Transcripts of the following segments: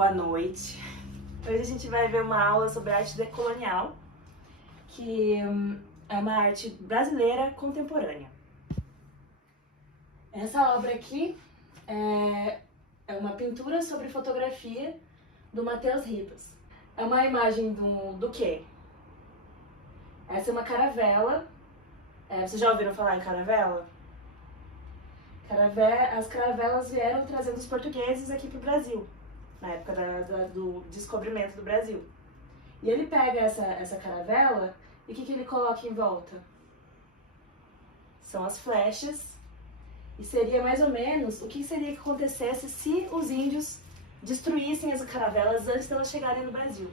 Boa noite. Hoje a gente vai ver uma aula sobre arte decolonial, que é uma arte brasileira contemporânea. Essa obra aqui é uma pintura sobre fotografia do Matheus Ribas. É uma imagem do quê? Essa é uma caravela. Vocês já ouviram falar em caravela? As caravelas vieram trazendo os portugueses aqui para o Brasil, na época do descobrimento do Brasil. E ele pega essa caravela e o que ele coloca em volta? São as flechas. E seria mais ou menos o que seria que acontecesse se os índios destruíssem as caravelas antes de elas chegarem no Brasil.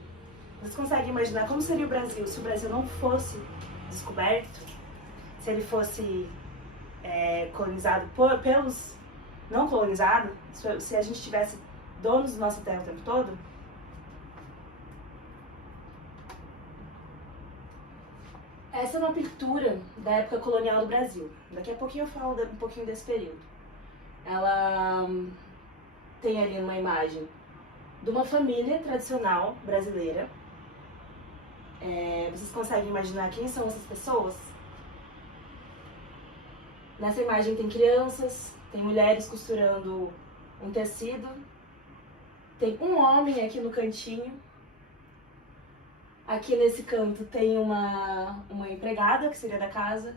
Vocês conseguem imaginar como seria o Brasil se o Brasil não fosse descoberto? Se ele fosse colonizado pelos não colonizados? Se a gente tivesse donos da nossa terra o tempo todo? Essa é uma pintura da época colonial do Brasil. Daqui a pouquinho eu falo um pouquinho desse período. Ela tem ali uma imagem de uma família tradicional brasileira. Vocês conseguem imaginar quem são essas pessoas? Nessa imagem tem crianças, tem mulheres costurando um tecido, tem um homem aqui no cantinho. Aqui nesse canto tem uma empregada, que seria da casa.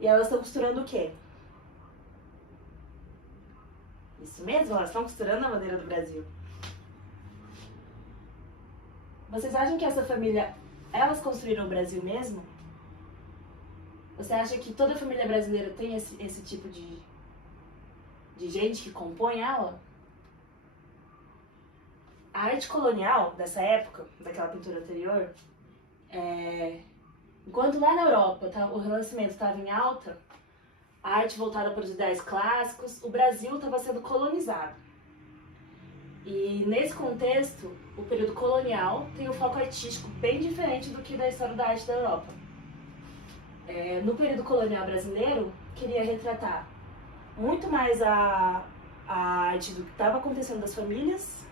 E elas estão costurando o quê? Isso mesmo, elas estão costurando a bandeira do Brasil. Vocês acham que essa família, elas construíram o Brasil mesmo? Você acha que toda família brasileira tem esse tipo de gente que compõe ela? A arte colonial dessa época, daquela pintura anterior, enquanto lá na Europa o Renascimento estava em alta, a arte voltada para os ideais clássicos, o Brasil estava sendo colonizado. E nesse contexto, o período colonial tem um foco artístico bem diferente do que da história da arte da Europa. No período colonial brasileiro, queria retratar muito mais a arte do que estava acontecendo das famílias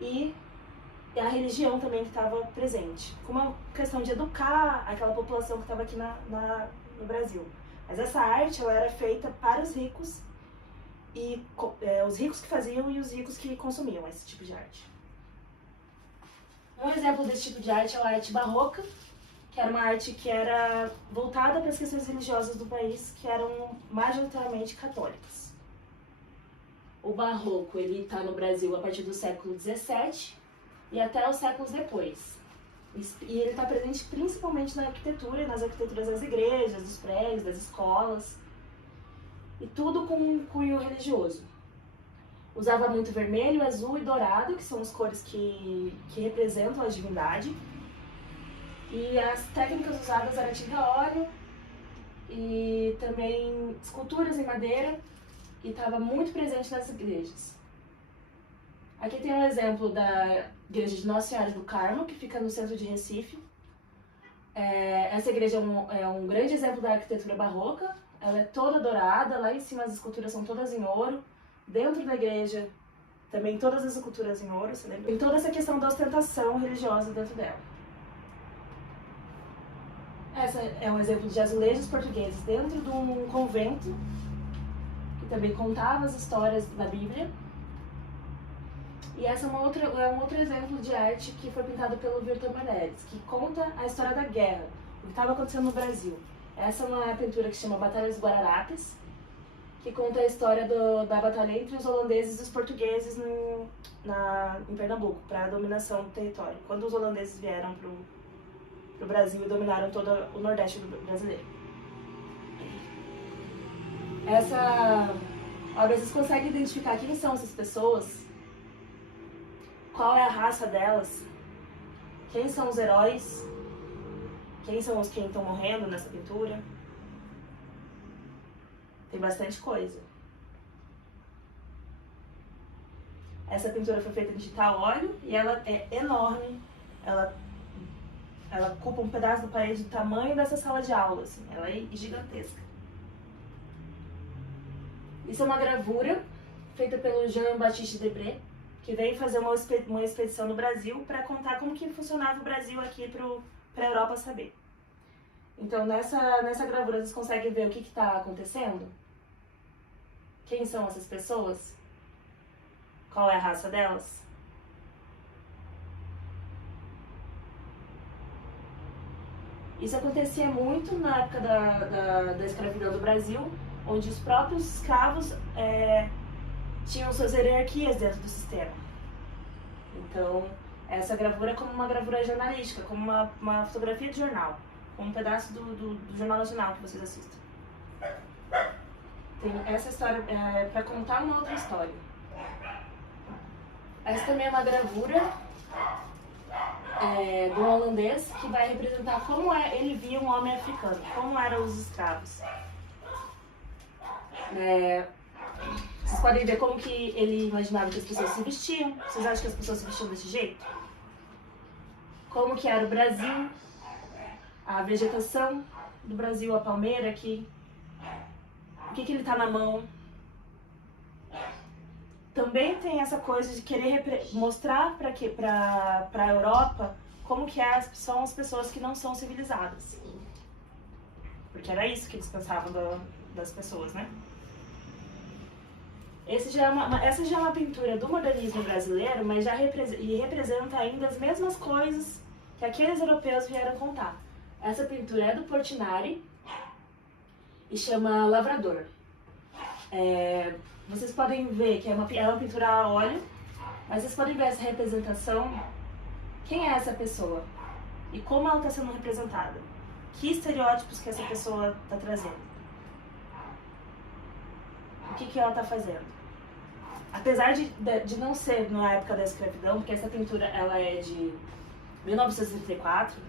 e a religião também que estava presente, com uma questão de educar aquela população que estava aqui no Brasil. Mas essa arte ela era feita para os ricos, e os ricos que faziam e os ricos que consumiam esse tipo de arte. Um exemplo desse tipo de arte é a arte barroca, que era uma arte que era voltada para as questões religiosas do país, que eram majoritariamente católicas. O barroco ele está no Brasil a partir do século XVII e até os séculos depois. E ele está presente principalmente na arquitetura, nas arquiteturas das igrejas, dos prédios, das escolas, e tudo com um cunho religioso. Usava muito vermelho, azul e dourado, que são as cores que representam a divindade. E as técnicas usadas eram tinta a óleo e também esculturas em madeira, e estava muito presente nas igrejas. Aqui tem um exemplo da igreja de Nossa Senhora do Carmo, que fica no centro de Recife. Essa igreja é um grande exemplo da arquitetura barroca. Ela é toda dourada, lá em cima as esculturas são todas em ouro. Dentro da igreja também todas as esculturas em ouro, você lembra? Tem toda essa questão da ostentação religiosa dentro dela. Essa é um exemplo de azulejos portugueses dentro de um convento, que também contava as histórias da Bíblia. E essa é um outro exemplo de arte que foi pintado pelo Vitor Meirelles, que conta a história da guerra, o que estava acontecendo no Brasil. Essa é uma pintura que se chama Batalha dos Guararapes, que conta a história da batalha entre os holandeses e os portugueses em Pernambuco, para a dominação do território, quando os holandeses vieram para o Brasil e dominaram todo o Nordeste brasileiro. Essa obra, vocês conseguem identificar quem são essas pessoas? Qual é a raça delas? Quem são os heróis? Quem são quem estão morrendo nessa pintura? Tem bastante coisa. Essa pintura foi feita em tinta a óleo e ela é enorme. Ela ocupa um pedaço do parede do tamanho dessa sala de aula, assim. Ela é gigantesca. Isso é uma gravura feita pelo Jean-Baptiste Debré. que veio fazer uma expedição no Brasil para contar como que funcionava o Brasil aqui para a Europa saber. Então, nessa gravura, vocês conseguem ver o que está acontecendo? Quem são essas pessoas? Qual é a raça delas? Isso acontecia muito na época da escravidão do Brasil, onde os próprios escravos tinham suas hierarquias dentro do sistema. Então, essa gravura é como uma gravura jornalística, como uma fotografia de jornal, como um pedaço do Jornal Nacional que vocês assistem. Tem essa história para contar uma outra história. Essa também é uma gravura do holandês que vai representar como ele via um homem africano, como eram os escravos. Vocês podem ver como que ele imaginava que as pessoas se vestiam. Vocês acham que as pessoas se vestiam desse jeito? Como que era o Brasil, a vegetação do Brasil, a palmeira aqui, o que ele está na mão. Também tem essa coisa de querer mostrar para a Europa como que são as pessoas que não são civilizadas. Porque era isso que eles pensavam das pessoas, né? Essa já é uma pintura do modernismo brasileiro, mas representa ainda as mesmas coisas que aqueles europeus vieram contar. Essa pintura é do Portinari e chama Lavrador. Vocês podem ver que é uma pintura a óleo, mas vocês podem ver essa representação. Quem é essa pessoa? E como ela está sendo representada? Que estereótipos que essa pessoa está trazendo? O que ela está fazendo? Apesar de não ser na época da escravidão, porque essa pintura ela é de 1934,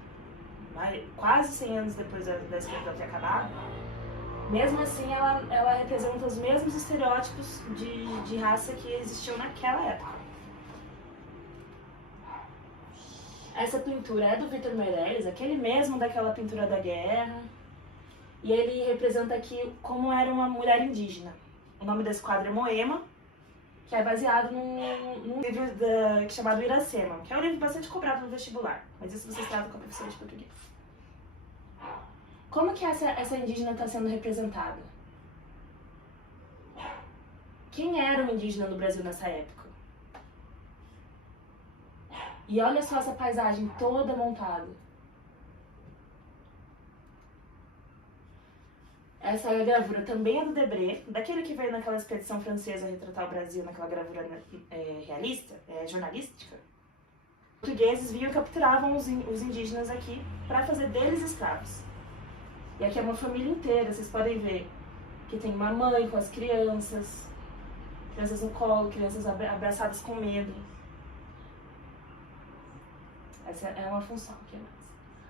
quase 100 anos depois da escravidão ter acabado, mesmo assim ela representa os mesmos estereótipos de raça que existiam naquela época. Essa pintura é do Victor Meirelles, aquele mesmo daquela pintura da guerra, e ele representa aqui como era uma mulher indígena. O nome desse quadro é Moema, que é baseado num livro chamado Iracema, que é um livro bastante cobrado no vestibular, mas isso vocês tratam com a professora de português. Como que essa indígena está sendo representada? Quem era o indígena no Brasil nessa época? E olha só essa paisagem toda montada. Essa gravura também é do Debré, daquele que veio naquela expedição francesa retratar o Brasil naquela gravura realista, jornalística. Os portugueses vinham e capturavam os indígenas aqui para fazer deles escravos. E aqui é uma família inteira, vocês podem ver que tem uma mãe com as crianças no colo, crianças abraçadas com medo. Essa é uma função aqui.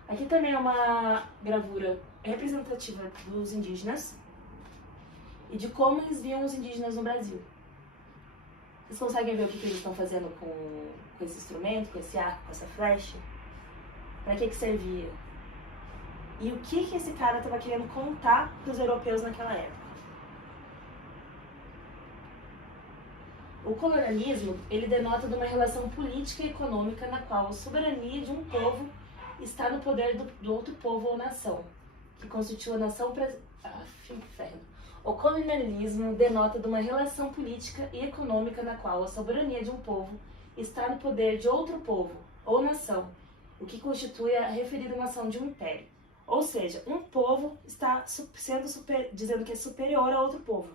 Aqui também é uma gravura representativa dos indígenas e de como eles viam os indígenas no Brasil. Vocês conseguem ver o que eles estão fazendo com esse instrumento, com esse arco, com essa flecha? Para que servia? E o que esse cara estava querendo contar para os europeus naquela época? O colonialismo, ele denota de uma relação política e econômica na qual a soberania de um povo está no poder do outro povo ou nação, que constitui a nação... O colonialismo denota de uma relação política e econômica na qual a soberania de um povo está no poder de outro povo ou nação, o que constitui a referida nação de um império. Ou seja, um povo está dizendo que é superior a outro povo.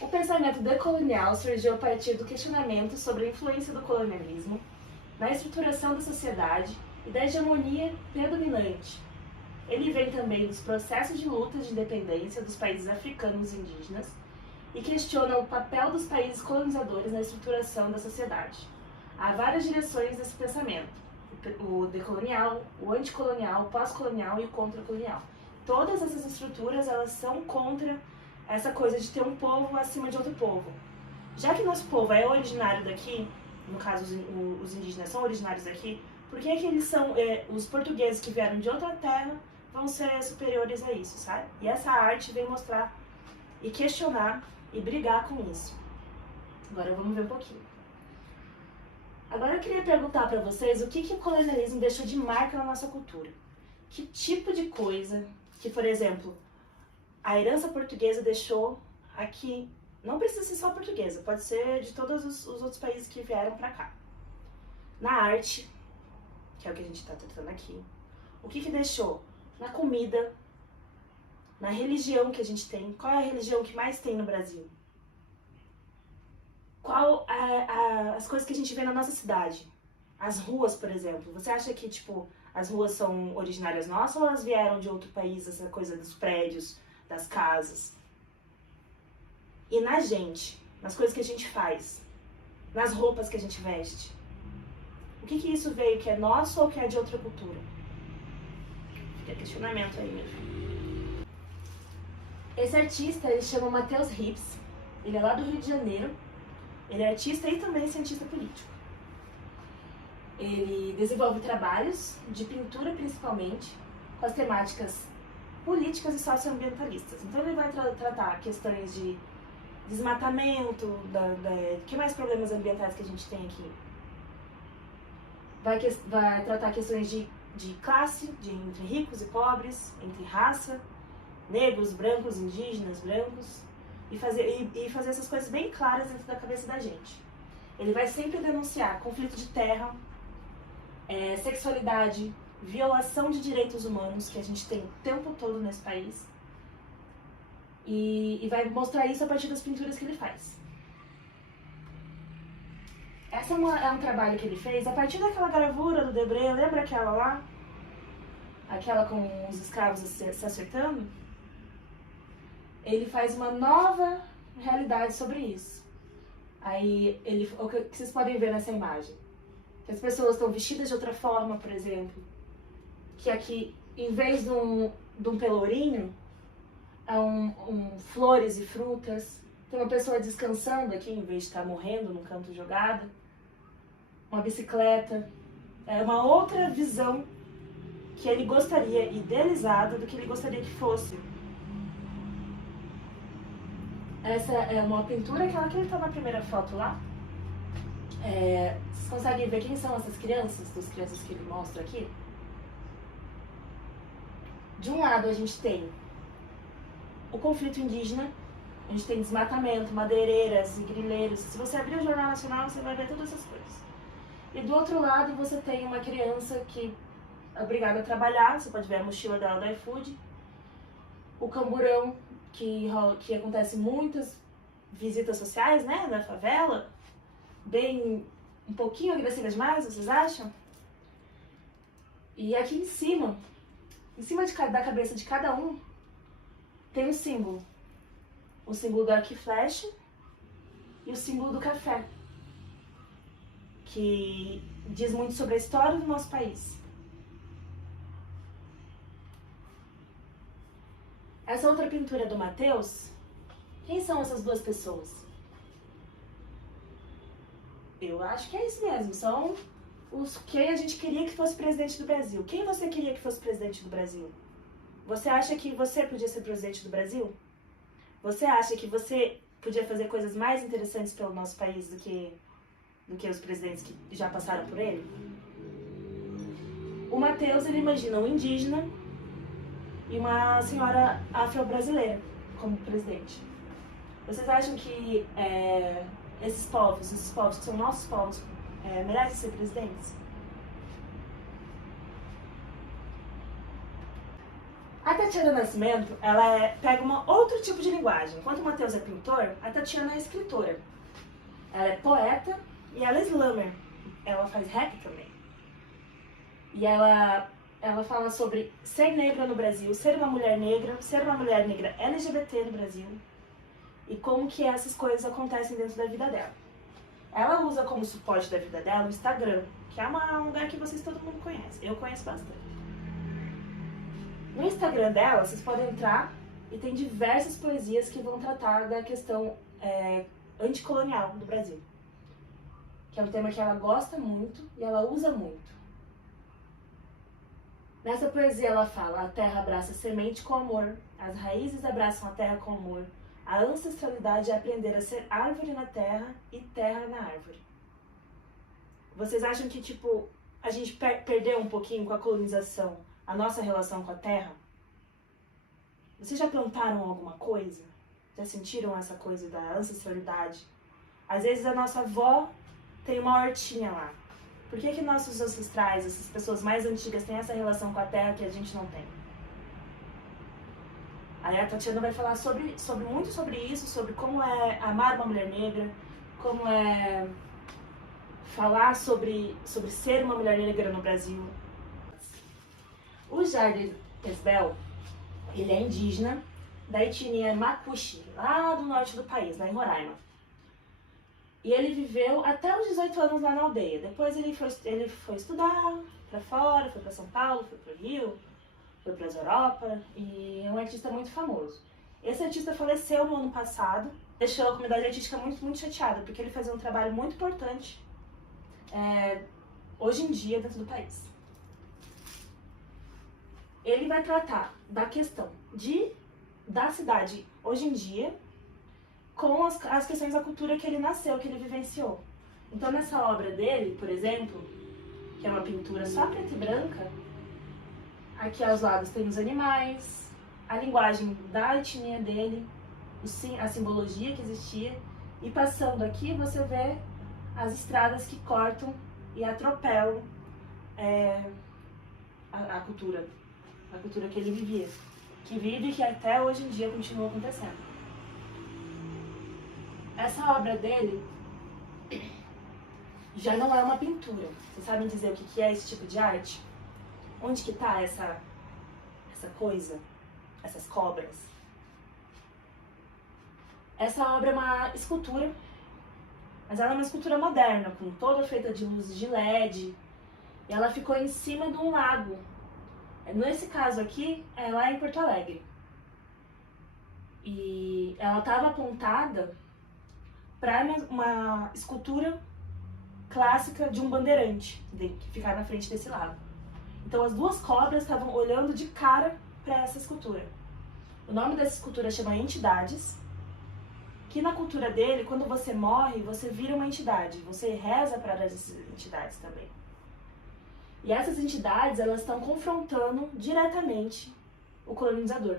O pensamento decolonial surgiu a partir do questionamento sobre a influência do colonialismo na estruturação da sociedade e da hegemonia predominante. Ele vem também dos processos de luta de independência dos países africanos e indígenas e questiona o papel dos países colonizadores na estruturação da sociedade. Há várias direções desse pensamento: o decolonial, o anticolonial, o pós-colonial e o contracolonial. Todas essas estruturas, elas são contra essa coisa de ter um povo acima de outro povo. Já que nosso povo é originário daqui, no caso os indígenas são originários daqui, por que eles são, os portugueses que vieram de outra terra vão ser superiores a isso, sabe? E essa arte vem mostrar e questionar e brigar com isso. Agora vamos ver um pouquinho. Agora eu queria perguntar para vocês o que o colonialismo deixou de marca na nossa cultura. Que tipo de coisa que, por exemplo, a herança portuguesa deixou aqui, não precisa ser só portuguesa, pode ser de todos os outros países que vieram para cá. Na arte, que é o que a gente está tratando aqui, o que deixou? Na comida, na religião que a gente tem. Qual é a religião que mais tem no Brasil? Qual as coisas que a gente vê na nossa cidade? As ruas, por exemplo. Você acha que, tipo, as ruas são originárias nossas ou elas vieram de outro país, essa coisa dos prédios, das casas? E na gente, nas coisas que a gente faz, nas roupas que a gente veste. O que isso veio, que é nosso ou que é de outra cultura? Fica questionamento aí mesmo. Esse artista, ele chama Matheus Ribes. Ele é lá do Rio de Janeiro. Ele é artista e também cientista político. Ele desenvolve trabalhos de pintura, principalmente, com as temáticas políticas e socioambientalistas. Então ele vai tratar questões de desmatamento, que mais problemas ambientais que a gente tem aqui? Vai tratar questões de classe, entre ricos e pobres, entre raça, negros, brancos, indígenas, brancos, e fazer essas coisas bem claras dentro da cabeça da gente. Ele vai sempre denunciar conflito de terra, sexualidade, violação de direitos humanos, que a gente tem o tempo todo nesse país, e vai mostrar isso a partir das pinturas que ele faz. Essa é um trabalho que ele fez a partir daquela gravura do Debré, lembra aquela lá? Aquela com os escravos se acertando? Ele faz uma nova realidade sobre isso. Aí, o que vocês podem ver nessa imagem? Que as pessoas estão vestidas de outra forma, por exemplo. Que aqui, em vez de um pelourinho, é flores e frutas. Tem uma pessoa descansando aqui, em vez de estar morrendo num canto jogada. Uma bicicleta. É uma outra visão que ele gostaria, idealizada, do que ele gostaria que fosse. Essa é uma pintura, aquela que ele está na primeira foto lá. Vocês conseguem ver quem são essas crianças, das crianças que ele mostra aqui? De um lado a gente tem o conflito indígena, a gente tem desmatamento, madeireiras e grileiros. Se você abrir o Jornal Nacional, você vai ver todas essas coisas. E do outro lado você tem uma criança que é obrigada a trabalhar, você pode ver a mochila dela do iFood, o camburão, que acontece muitas visitas sociais, né, na favela, um pouquinho agressiva demais, vocês acham? E aqui em cima da cabeça de cada um, tem um símbolo. O símbolo do arco e flecha e o símbolo do café, que diz muito sobre a história do nosso país. Essa outra pintura do Matheus, quem são essas duas pessoas? Eu acho que é isso mesmo, são quem a gente queria que fosse presidente do Brasil. Quem você queria que fosse presidente do Brasil? Você acha que você podia ser presidente do Brasil? Você acha que você podia fazer coisas mais interessantes pelo nosso país do que os presidentes que já passaram por ele? O Matheus, ele imagina um indígena e uma senhora afro-brasileira como presidente. Vocês acham que esses povos que são nossos povos, merecem ser presidentes? A Tatiana Nascimento, ela pega outro tipo de linguagem. Enquanto o Matheus é pintor, a Tatiana é escritora. Ela é poeta e ela é slammer. Ela faz rap também. E ela fala sobre ser negra no Brasil, ser uma mulher negra LGBT no Brasil, e como que essas coisas acontecem dentro da vida dela. Ela usa como suporte da vida dela o Instagram, que é um lugar que todo mundo conhece. Eu conheço bastante. No Instagram dela, vocês podem entrar e tem diversas poesias que vão tratar da questão anticolonial do Brasil, que é um tema que ela gosta muito e ela usa muito. Nessa poesia ela fala: a terra abraça a semente com amor, as raízes abraçam a terra com amor, A ancestralidade é aprender a ser árvore na terra e terra na árvore. Vocês acham que, tipo, a gente perdeu um pouquinho com a colonização a nossa relação com a terra? Vocês já plantaram alguma coisa? Já sentiram essa coisa da ancestralidade? Às vezes a nossa avó tem uma hortinha lá. Por que nossos ancestrais, essas pessoas mais antigas, têm essa relação com a terra que a gente não tem? Aí a Tatiana vai falar muito sobre isso, sobre como é amar uma mulher negra, como é falar sobre ser uma mulher negra no Brasil. O Jardim Tesbel, ele é indígena da etnia Mapuche, lá do norte do país, lá em Roraima. E ele viveu até os 18 anos lá na aldeia. Depois ele foi estudar pra fora, foi pra São Paulo, foi pro Rio, foi pra Europa, e é um artista muito famoso. Esse artista faleceu no ano passado, deixou a comunidade artística muito chateada, porque ele fazia um trabalho muito importante hoje em dia dentro do país. Ele vai tratar da questão da cidade hoje em dia com as questões da cultura que ele nasceu, que ele vivenciou. Então nessa obra dele, por exemplo, que é uma pintura só preta e branca, aqui aos lados tem os animais, a linguagem da etnia dele, a simbologia que existia, e passando aqui você vê as estradas que cortam e atropelam a cultura que ele vivia, que vive e que até hoje em dia continua acontecendo. Essa obra dele já não é uma pintura. Vocês sabem dizer o que é esse tipo de arte? Onde que tá essa coisa? Essas cobras? Essa obra é uma escultura, mas ela é uma escultura moderna, com toda feita de luzes de LED. E ela ficou em cima de um lago. Nesse caso aqui, é lá em Porto Alegre. E ela estava apontada para uma escultura clássica de um bandeirante que ficava na frente desse lago. Então as duas cobras estavam olhando de cara para essa escultura. O nome dessa escultura chama Entidades, que na cultura dele, quando você morre, você vira uma entidade, você reza para essas entidades também. E essas entidades, elas estão confrontando diretamente o colonizador,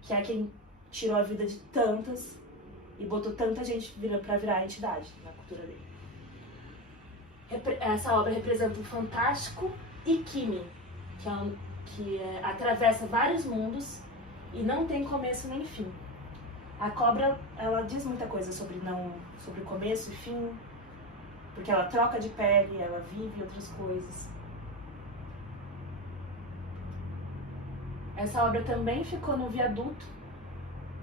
que é quem tirou a vida de tantas e botou tanta gente para virar entidade na cultura dele. Essa obra representa o fantástico e Kimi, que atravessa vários mundos e não tem começo nem fim. A cobra, ela diz muita coisa sobre começo e fim, porque ela troca de pele, ela vive outras coisas. Essa obra também ficou no viaduto.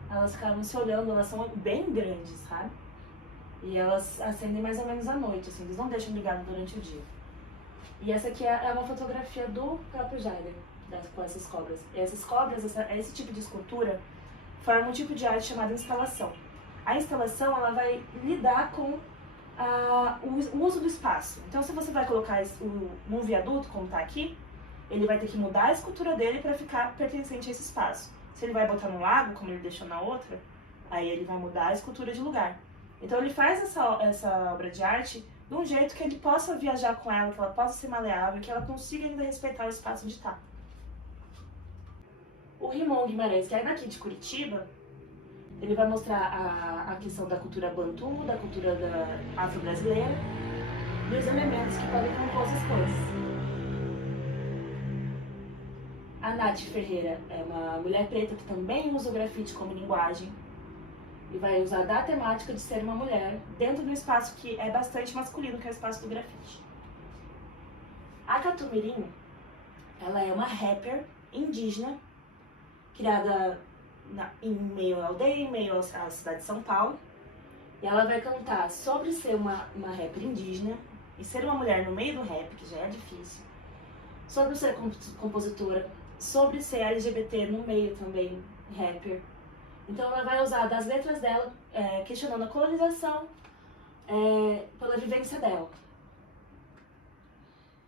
Elas ficavam se olhando, elas são bem grandes, sabe? E elas acendem mais ou menos à noite, assim, eles não deixam ligado durante o dia. E essa aqui é uma fotografia do próprio Jair, com essas cobras. E essas cobras, esse tipo de escultura, forma um tipo de arte chamada instalação. A instalação, ela vai lidar com o uso do espaço. Então, se você vai colocar num viaduto, como está aqui, ele vai ter que mudar a escultura dele para ficar pertencente a esse espaço. Se ele vai botar no lago, como ele deixou na outra, aí ele vai mudar a escultura de lugar. Então ele faz essa obra de arte de um jeito que ele possa viajar com ela, que ela possa ser maleável, que ela consiga ainda respeitar o espaço onde está. O Rimon Guimarães, que é daqui de Curitiba, ele vai mostrar a questão da cultura bantu, da cultura afro-brasileira e os elementos que podem compor essas coisas. A Nath Ferreira é uma mulher preta que também usa o grafite como linguagem e vai usar da temática de ser uma mulher dentro de um espaço que é bastante masculino, que é o espaço do grafite. A Catumirim, ela é uma rapper indígena, criada em meio à aldeia, em meio à cidade de São Paulo, e ela vai cantar sobre ser uma rapper indígena e ser uma mulher no meio do rap, que já é difícil, sobre ser compositora, sobre ser LGBT no meio também, rapper. Então ela vai usar das letras dela, questionando a colonização pela vivência dela.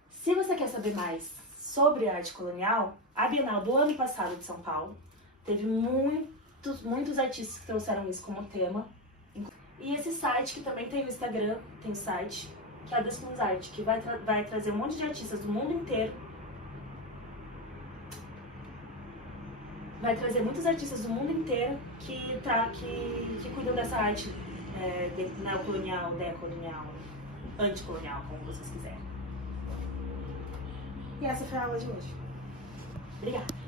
Se você quer saber mais sobre arte colonial, a Bienal do ano passado de São Paulo teve muitos artistas que trouxeram isso como tema. E esse site, que também tem no Instagram, tem um site, que é a Despins Art, que vai trazer um monte de artistas do mundo inteiro. Vai trazer muitos artistas do mundo inteiro que cuidam dessa arte neocolonial, decolonial, anticolonial, como vocês quiserem. E essa foi a aula de hoje. Obrigada.